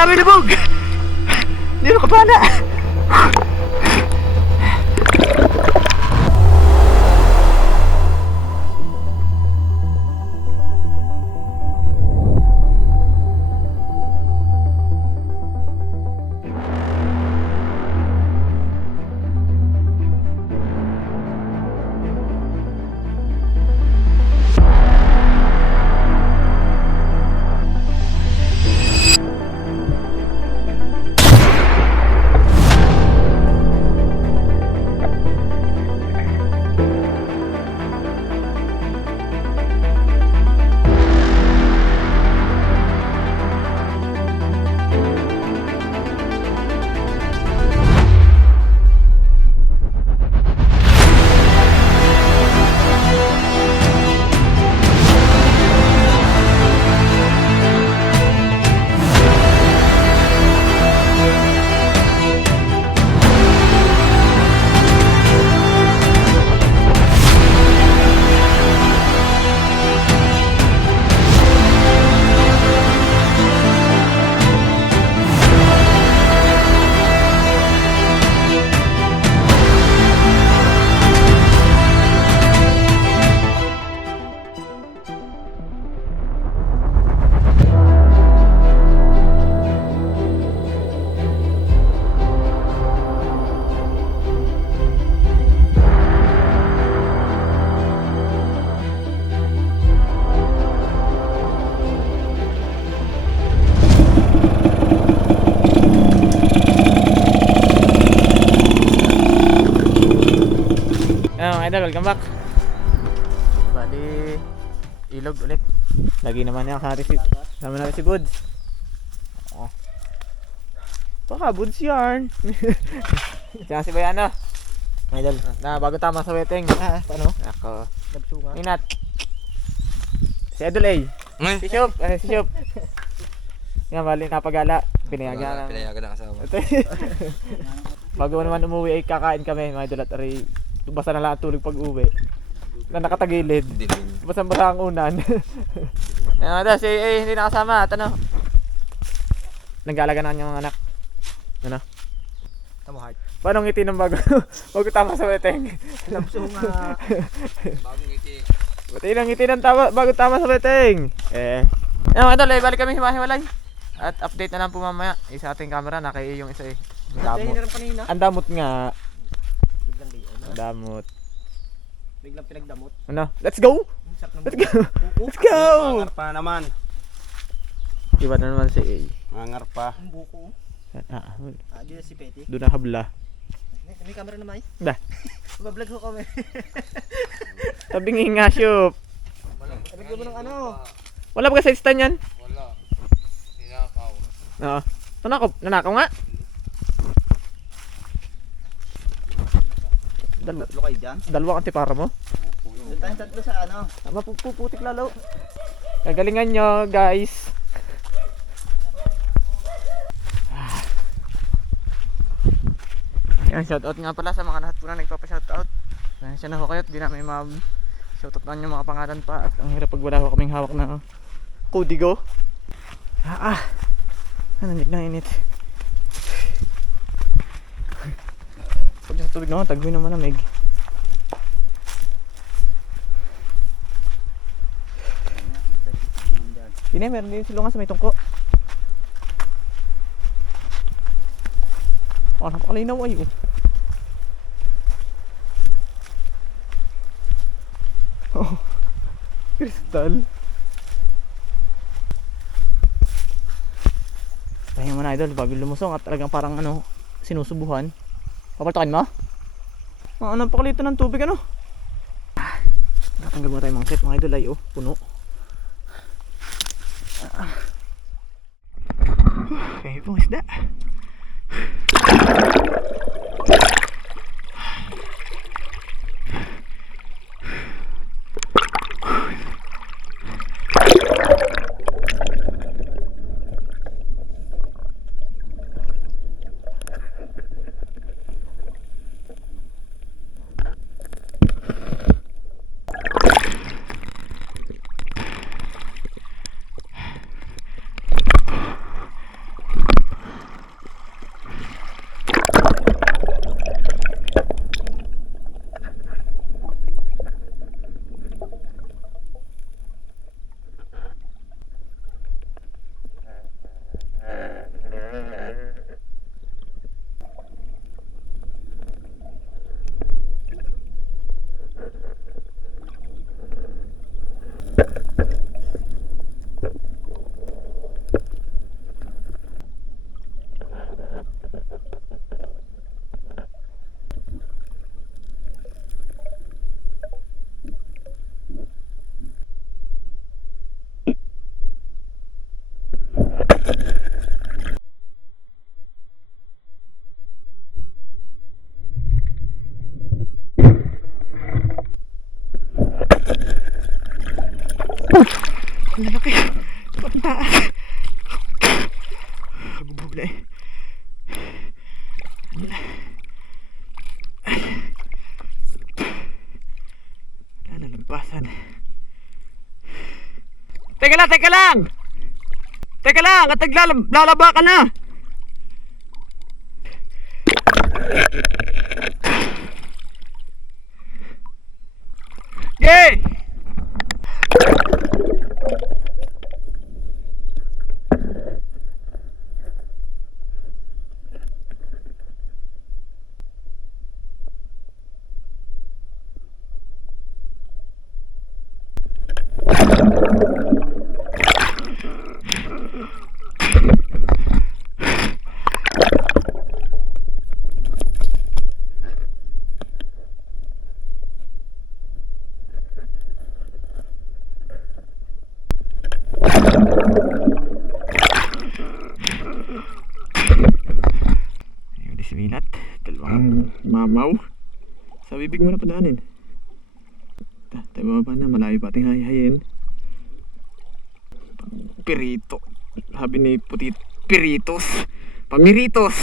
namin libog. Hindi na kapana. Idol, welcome back. Bali, ilog ulit. Lagi naman yan kari si naman natin si Buds. Oh. Baka Buds yarn. Siya si Bayano. Idol, na bago tama sa weteng. Paano? Ako. Nabsunga. Inat. Si Idol A. Si Shop, si Shop. Nga bali napagala. Pinayagan ng asawa. Bago naman umuwi ay kakain kami, mga idol, at aray basta na lang tulog pag uwi na nakatagilid, basang-basa ang unan. Si hindi nakasama at ano, nag-aalaga na kanyang mga anak. Ano? Tamo heart. Paano ngiti ng bago tama sa weteng? Nabsunga. Bagong ngiti. Pati ng ngiti ng bago tama sa weteng. Mga idol, balik kami hiwa-hiwalay at update na lang po mamaya sa ating camera, nakay yung isa damot. Ang damot nga. Damot. Biglang pinagdamot. Ano? Let's go! Let's go! Let's go! Mangar pa naman. Iba na naman si A. Mangar pa. Ang buko. Dito si Petty. Doon na habla. May camera na may. Dah. Bablog ko kami. Tabing nga, Shop. Bigyan mo ng ano. Wala ba ka sa stand yan? Wala. Sinakaw. Oo. Nanakaw nga. Tatlo kayo dyan. Dalawa kang tipara mo. Doon tayo tatlo sa ano. Mapuputik lalo. Gagalingan nyo, guys. Yan, shoutout nga pala sa mga lahat po na nagpapa-shoutout. Siya na ho kayo at di namin shoutout na yung mga pangalan pa. At ang hirap pag wala ho kaming hawak na kodigo. Nandig na init. Pag sa tubig naman, tagwin naman namig. Hindi na, meron din silungan sa may tungko. Napakalinaw ay oh. Kristal. Tayo mo na idol, bago lumusong at talagang parang ano, sinusubuhan. Papaltakin mo? Napakalito ng tubig ano? Natanggal mo tayo mga set mga idol ay puno. Okay pong isda. Ang lalaki. Ang taas. Gububla eh. Nalampasan. Teka lang, teka lang! Teka lang, at naglalaba ka na! Yay! Ayun, disminat. Dalawang mamaw. Sa bibig mo na padaanin. Tayo baba na, malayo pa ating hayahayin. Pirito. Sabi ni Putit, piritos. Pamiritos.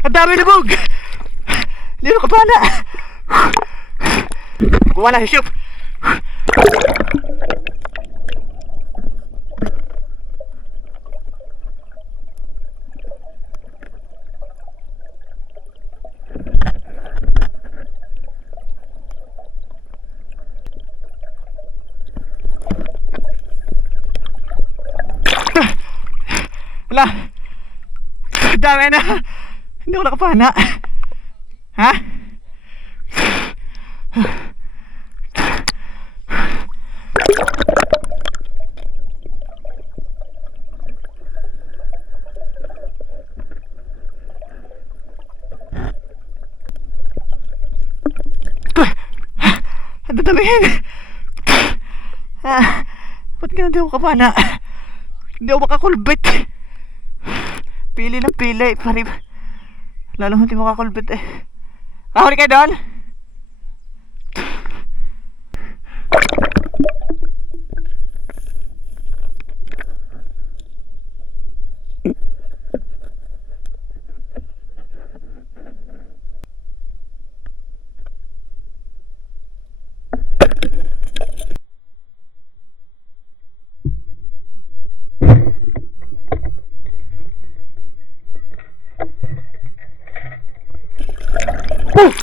Ang dami libog! Hindi mo kapana! Kuha na, hisup! Wala! Ang dami na! Hindi ako nakapana. Ha? Ang databihin. Ba't ganun di ako kapana? Hindi ako makakulbit. Pili ng pili. Lalong hindi makakulbit eh. Kahuli kayo doon?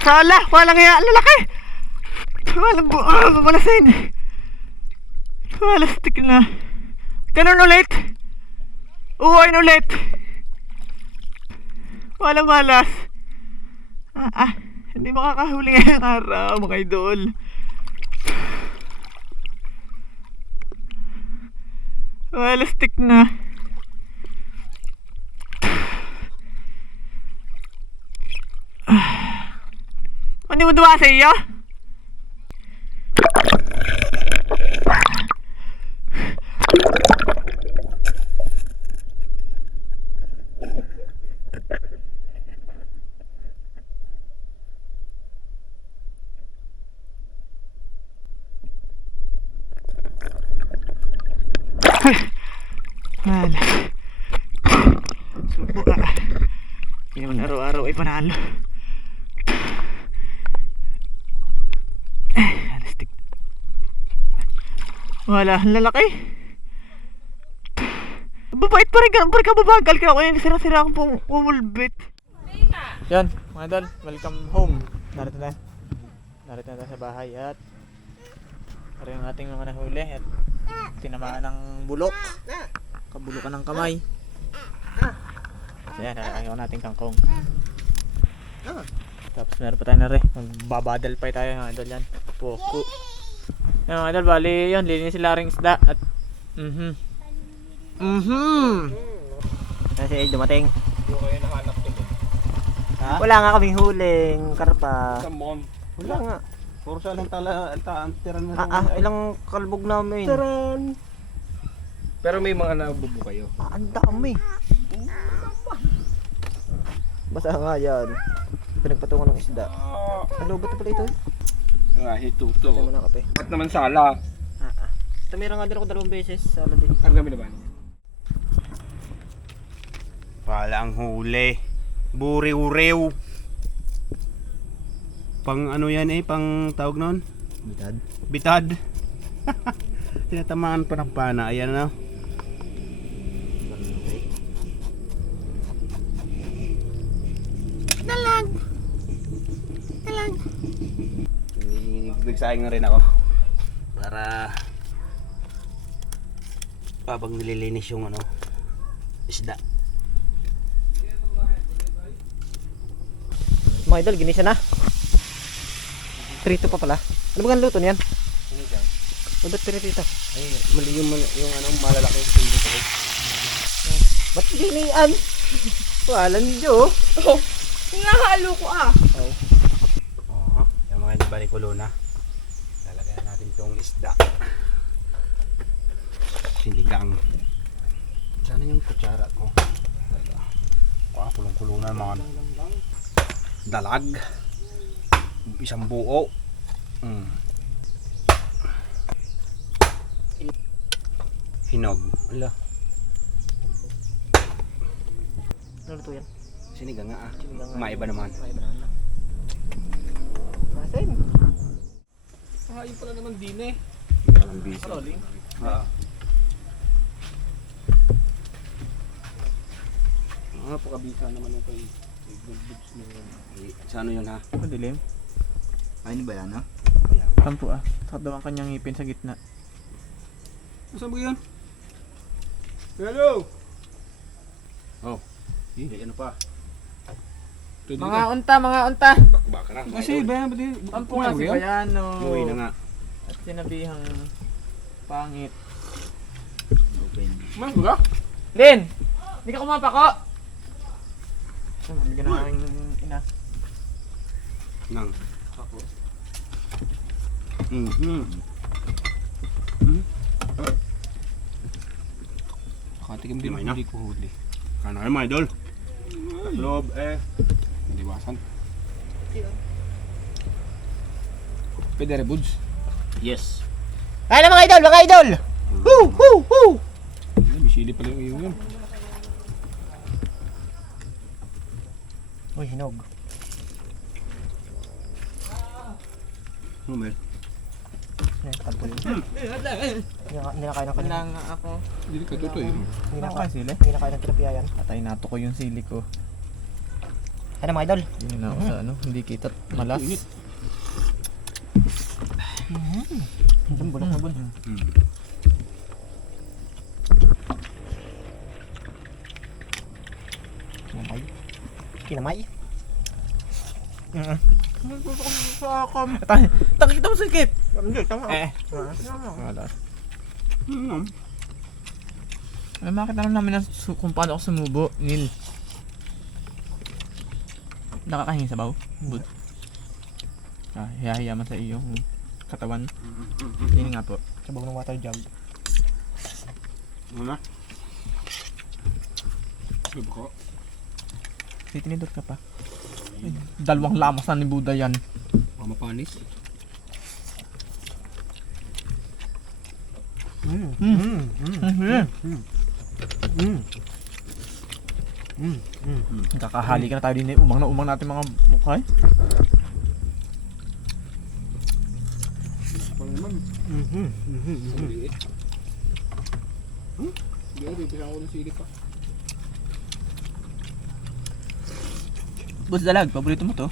Hala! Walang iya! Lalaki! Walang bumalasin! Walastik na. Ganun ulit! Uwain ulit! Walang malas! Hindi makakahuli ngayong araw mga idol. Walastik na. Hindi mo duwa sa iyo? Wala. Subo ka. Hindi naman araw-araw ay panalo. Wala, ang lalaki. Babait pa rin ka, parang kababagal ka. Kaya sira-sira akong pumulbit. Yan, mga idol, welcome home. Narito na tayo sa bahay at ito yung ating mga nahuli at tinamaan ng bulok. Kabulukan ng kamay. So yan, ayaw nating kangkong. Tapos meron pa tayo na rin. Magbabadal pa tayo mga idol yan. Poko. Yan mga idol, bali yun, linis sila ring isda at Kasi dumating. Yung kayo nahanap ko doon. Ha? Wala nga kaming huling karpa. Samon. Wala nga. Puro sa lang tiran na lang. Ilang kalbog namin. Tiran. Pero may mga nabubo kayo. Ang dami. Basta nga yan. Pinagpatungan ng isda. Ano ba ito pala ito? Nga, hituto. Ito mo na kape. Ba't naman sala? Tumira nga din ako 2 beses sa Aladin. Ang gami na ba niya? Wala ang huli. Buriw-rew. Pang ano yan pang tawag nun? Bitad. Bitad. Tinatamaan pa ng pana. Ayan na. Dalag. Nagsaing na rin ako. Para habang nililinis yung isda. Mga idol, ginisa na. Prito pa pala. Ano ba ang luto niyan? Ba't pinitito? Ay, mali yung malalaki yung hindi ko. Ba't ginian? Walan nyo. Hinahalo ko Oo, yung mga barikulo na. Lalagyan natin itong isda. Sinigang. Sana yung kutsara ko. Kulong-kulo na mga dalag. Isang buo. Hinog. Ala, Ano luto yan? sinigang nga Sinigang nga. Maiba naman. Maiba naman. Masin. Yun pala naman din Walang busy. Rolling. Napakabisa naman yung kay Good Boots na yun. Sa ano yun ha? madilim. Ayun ba yan, ha? Ayan. Tampo ah. Takot daw ang kanyang ngipin sa gitna. Saan ba yun? Hello! Oh, ano pa? Mga unta! Baka na. Kasi ba tampo nga si Bayano. Uwi na nga. At sinabihang pangit. Mas ba? Lin! Hindi ka kumapako! Hindi ka na kaming ina. Nang. Ako. Nakatikim din hindi ko huli. Kana ay mga idol. Loob hindi wasan. Pwede rin buds. Yes. Ay na mga idol! Mga idol! Woo! Woo! Woo! May sili pala yung iyo yun. Uy, hinog. Ano Mel? Hindi na kaya ng Wala kanina. nga ako. Hindi ka totoo eh. Hindi na Ako kaya. sili. Hindi na kaya ng tilapia yan. Atay nato ko yung sili ko. Ay na mga idol. Hindi na ako sa hindi kita malas. Init. Bulak na bulak. Kinamay. Kinamay. Takita mo sikip! Hindi, tama. Wala. Ay, makita naman namin kung paano ako sumubo, Nil. Nakakahingi sa baw? Bud. Hiyahiya man sa iyong katawan. Yun nga po. Sabog ng water jug. Ano na? Sabi ko. Titinidor ka pa. Ay, dalawang lamas na ni Buda yan. Baka mapanis. Kakahali ka na tayo din eh. Umang na umang natin mga mukha eh. Pang naman. Maliit. Hindi ako, pipisan ko ng sili pa. Boss Dalag, paborito mo to?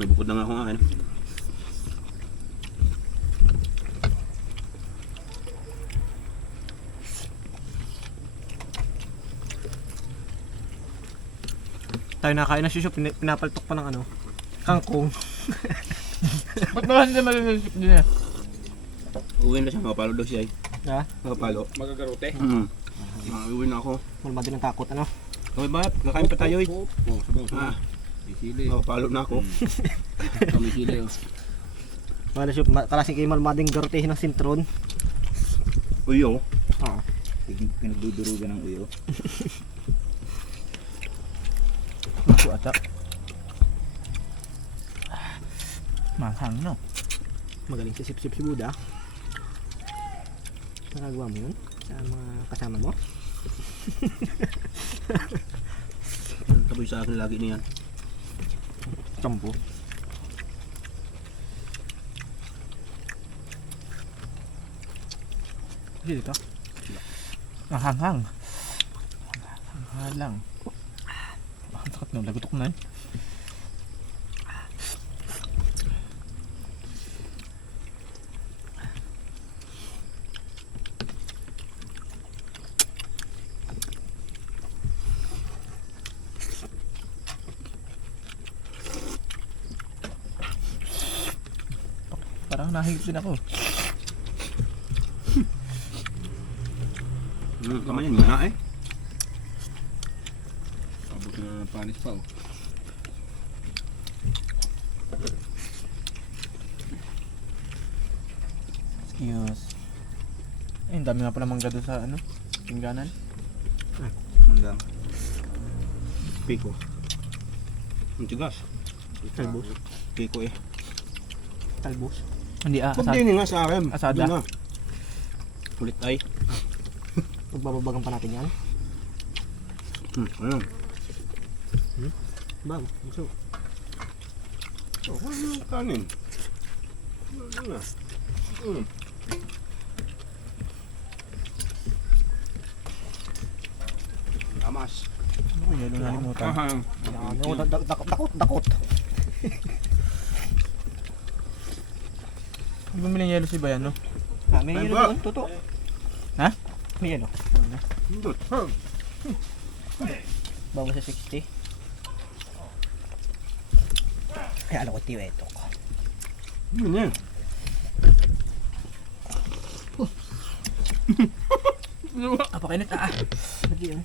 May bukod na nga akong akin. Tayo nakain na shusho, pinapaltok pa ng ano, kangkong. Ba't naman hindi malilisip din eh? Uwi na siya, makapalo daw siya eh. Ha? Makapalo. Magagarote. Uwi na ako. Wala din ang takot, ano? Okay ba? Kakain pa tayo eh. Oo, sabong sabong. Ah, May sili. makapalo na ako. May sili oh. Wala siya, kalasing kayo malmading garotehin ng sintron. Uyo. Oo. Pinagdudurugan ng uyo. Ako ata. Mahang no? Magaling si Sip si Buda. Nagagawa mo yun? Sa mga kasama mo? Taboy sa akin lagi niyan. Sampo. Dito. Hanghang. Hanghang lang. Ang takot na, lagutok na eh. Parang nahigit din ako. Kamayan mo na eh. Abot na ng panis pa oh. Excuse. Eh, ang dami nga pala mangga doon sa ano, pingganan. Hanggang. Piko. Ang tigas. Talbos. Piko eh. Talbos. Hindi Huwag din nga sa akin. Asada. Yun na. Ulit ay. Pagbababagan pa natin yan. Ayun. Bam, gusto. Oh, ano yung kanin? Ano na? Tamas. Ano ko yelo nalimutan? Dakot. Bumili ng yelo si Bayan, no? Ah, may Ay, yelo ba? doon, totoo. Ha? May yelo. Hindot. Bawa sa 60. Ay, alam ko tiyo ito. Ano yan? Apakainit ah. Lagi yun.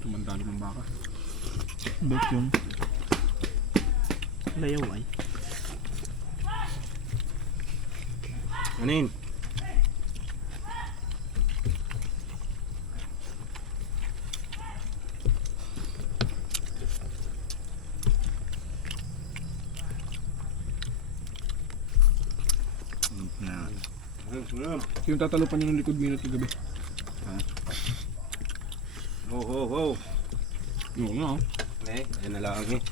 Tumandalo ng baka. Vacuum. Layaway. Anin? Sino tatalupan niyo ng likod minute kagabi? Ho. Oo nga oh. Eh, ayun na lang eh.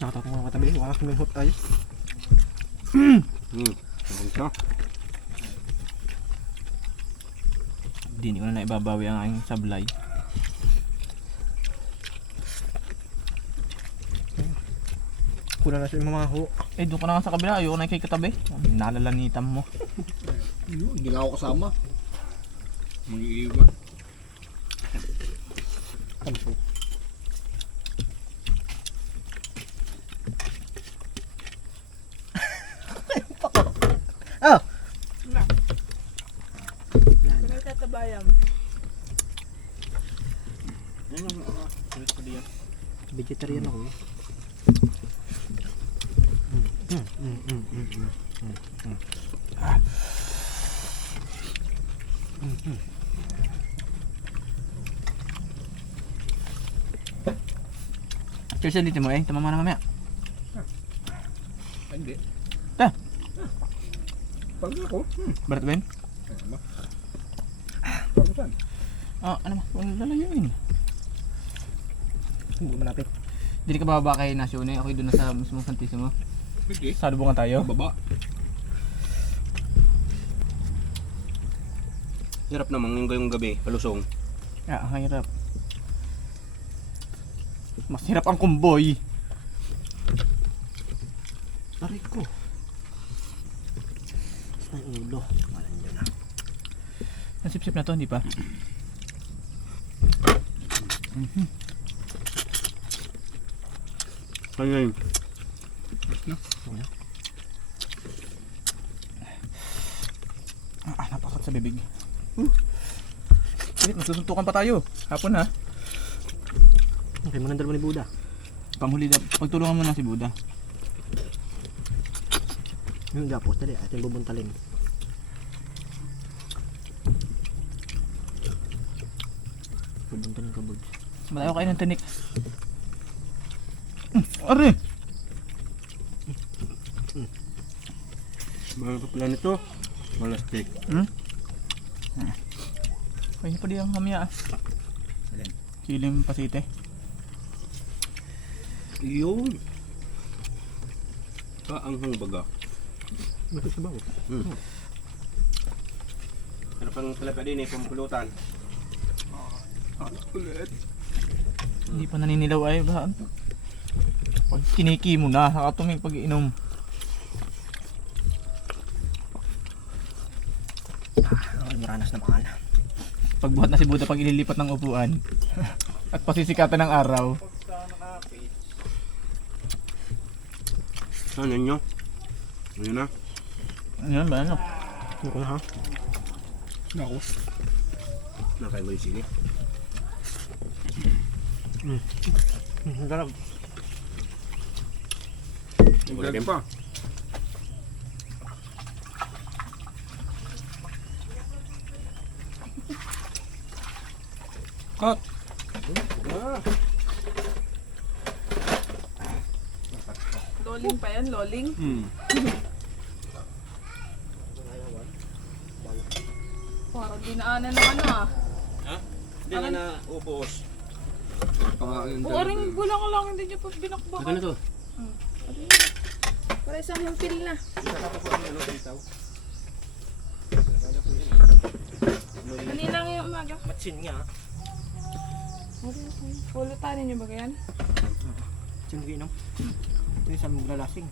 Nakatatong mga katabi. Wala kami hot ay. Ayun siya. Hindi ko na naibabawi ang aking sablay. Kulang na siya yung mga ho. Eh, doon ka na nga sa kabila. Ayoko na kay katabi. Nalalanitan mo. Hindi na ako kasama. Mag-iiwan. Kamso. Oh! May tatabayam. Yan yung, ulit ko diyan. Vegetarian ako eh. Cheers ulit mo eh. Tama mo na mamaya. Ay, hindi. Ah. Pag ako. Barat ba yun? Ano ba? Pag saan? Ano ba? Kung lalayuin. Hindi malapit. Dili ka bababa kay Nasyo na ako doon na sa mismong Santissimo. Hindi. Salubungan tayo. Baba. Hirap naman yung gabi, palusong. Ang hirap. Mas hirap ang kumboy. Aray ko. Ay, ulo. Malan dyan na. Ang sip-sip na to, hindi pa? Ano yun? Napakasarap sa bibig. Sige, magsusuntukan pa tayo. Hapon ha. Okay, manandal mo ni Buda. Panghuli na. Pagtulungan mo na si Buda. Yung gapos, dali. Atin bubuntalin. Bubuntalin ka, Bud. Malayo kayo ng tinik. Ari! Mga kapila nito, malastik. Kaya pa di ang hamya ah. Siling pasite. Yun. Kaanghang baga. Masuk sa bago. Ano pang talaga din eh, pampulutan. Ulit. Hindi pa naninilaw ay ba? Pag kiniki mo na, nakatuming pag-iinom. Ay, maranas na mahal. Pagbuhat na si Buda pag ililipat ng upuan. At pasisikatan ng araw. Ano nyo? Ano na? Ano yan ba? Ano? Ano ko na ha? Naku. Nakain mo yung sili. Ang garap. Naglag pa. Cut. Loling pa yan, loling. Parang dinaanan ng ano ah. Hindi nga na ubos. Pangalan Kung aring bulang lang, hindi niya pa binakbakan. Ano to? Para isang hampil na. Kanina nga yung umaga. Matsin nga. Pulutanin niyo ba yan? Matsin nga inom. Ito yung sa maglalasing.